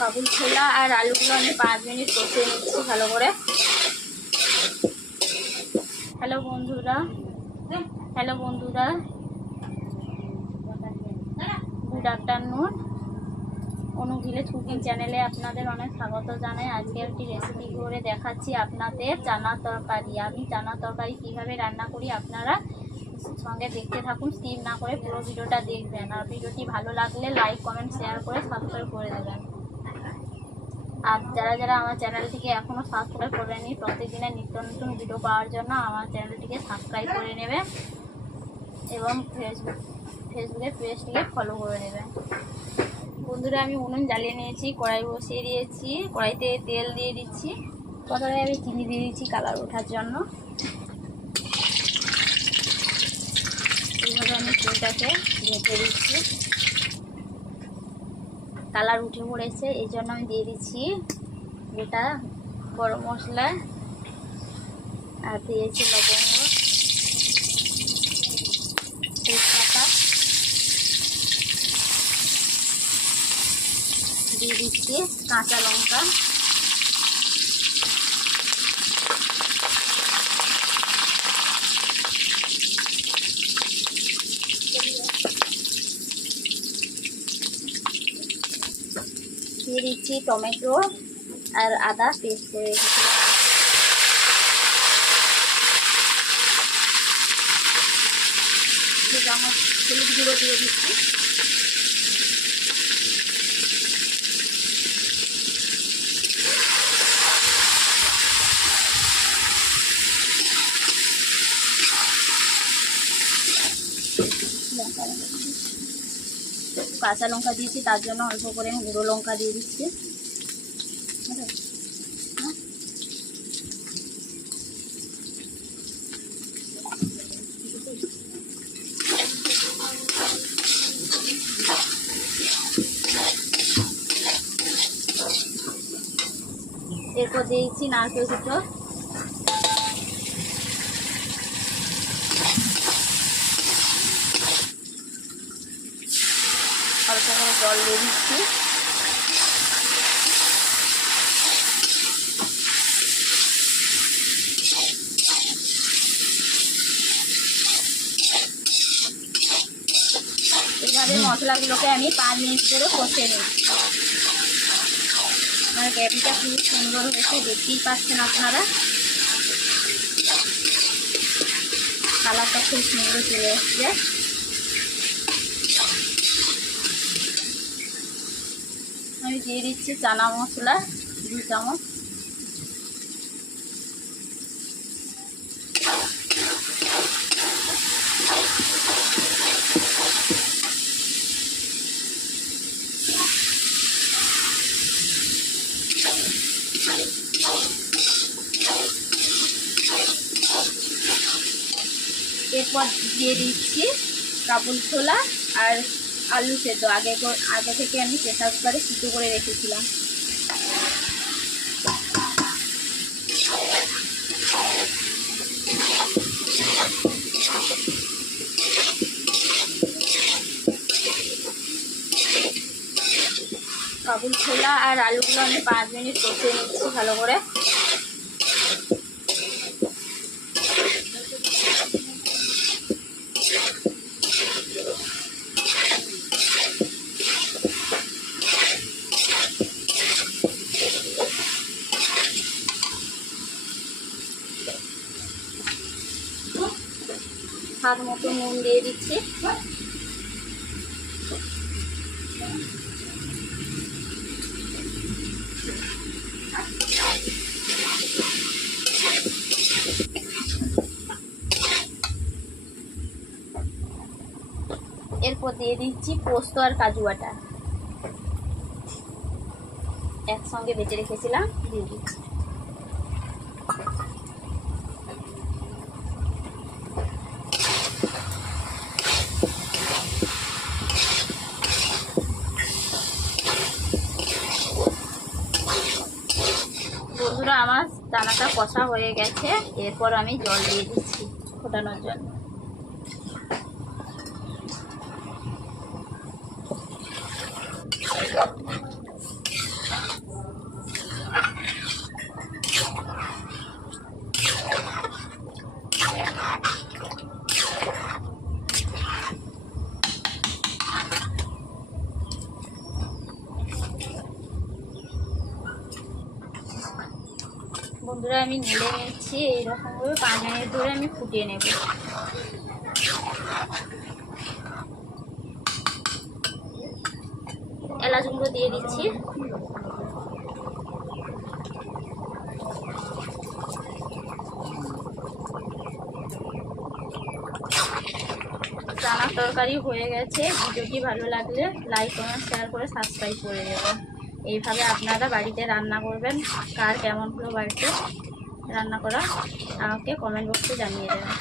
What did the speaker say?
কাবুল ছোলা আর আলুগুলো আমি 5 মিনিট কষিয়ে নিচ্ছি ভালো করে। হ্যালো বন্ধুরা, গুড আফটারনুন। অনু ভিলেজ কুকিং চ্যানেলে আপনাদের অনেক স্বাগত জানাই। আজকে একটি রেসিপি করে দেখাচ্ছি আপনাদের চানা তরকারি। আমি চানা তরকারি কীভাবে রান্না করি আপনারা সঙ্গে দেখতে থাকুন, স্কিপ না করে পুরো ভিডিওটা দেখবেন। আর ভিডিওটি ভালো লাগলে লাইক, কমেন্ট, শেয়ার করে সাবস্ক্রাইব করে দেবেন। আর যারা যারা আমার চ্যানেলটিকে এখনও সাবস্ক্রাইব করেনি, প্রত্যেকদিনের নিত্য নতুন ভিডিও পাওয়ার জন্য আমার চ্যানেলটিকে সাবস্ক্রাইব করে নেবে এবং ফেসবুকের পেজটিকে ফলো করে নেবে। বন্ধুরা, আমি উনুন জ্বালিয়ে নিয়েছি, কড়াই বসিয়ে দিয়েছি, কড়াইতে তেল দিয়ে দিচ্ছি। প্রথমে আমি চিনি দিয়ে দিচ্ছি কালার ওঠার জন্য। এইভাবে আমি চিনিটাকে ভেজে দিচ্ছি। কালার উঠে পড়েছে, এই জন্য আমি দিয়ে দিচ্ছি গোটা গরম মশলা আর দিয়েছি লবঙ্গ, তেজপাতা দিয়ে দিচ্ছি, কাঁচা লঙ্কা, দিয়ে দিচ্ছি টমেটো আর আদা পেস্ট করে রেখেছিলাম। হলুদ গুঁড়ো দিয়ে দিচ্ছি। কাঁচা লঙ্কা দিয়েছি, তার জন্য অল্প করে আমি গুঁড়ো লঙ্কা দিয়ে দিচ্ছি। এরপর দিয়েছি নারকেল দুটো, অল্প করে জল দিয়ে দিচ্ছি। এভাবে মশলাগুলোকে আমি 5 মিনিট করে কষে নিচ্ছি। আমার গ্রেভিটা খুব সুন্দর হয়েছে, দেখতেই পাচ্ছেন আপনারা। কালারটা খুব সুন্দর চলে এসছে। আমি দিয়ে দিচ্ছি চানা মশলা 2 চামচ। এরপর দিয়ে দিচ্ছি কাবুল ছোলা আর আলু সেদ্ধ, আগে থেকে আমি প্রেসার কুকারে সিদ্ধ করে রেখেছিলাম। কাবুল ছোলা আর আলুগুলো আমি 5 মিনিট কষিয়ে নিচ্ছি ভালো করে। স্বাদ মতো নুন দিয়ে দিচ্ছি। এরপর দিয়ে দিচ্ছি পোস্ত আর কাজু বাটা, একসঙ্গে বেটে রেখেছিলাম, দিয়ে দিচ্ছি। বন্ধুরা, আমার চানাটা কষা হয়ে গেছে। এরপর আমি জল দিয়ে দিচ্ছি ফোটানোর জন্য। বন্ধুরা আমি নেড়ে নিচ্ছি, এইরকমভাবে 5 মিনিট ধরে আমি ফুটিয়ে নেব। এলাচ গুঁড়ো দিয়ে দিচ্ছি, চানার তরকারি হয়ে গেছে। ভিডিওটি ভালো লাগলে লাইক কমেন্ট শেয়ার করে সাবস্ক্রাইব করে দেবেন। এইভাবে আপনারা বাড়িতে রান্না করবেন। কার কেমন হলো বাড়িতে রান্না করা আমাকে কমেন্ট বক্সে জানিয়ে দেবেন।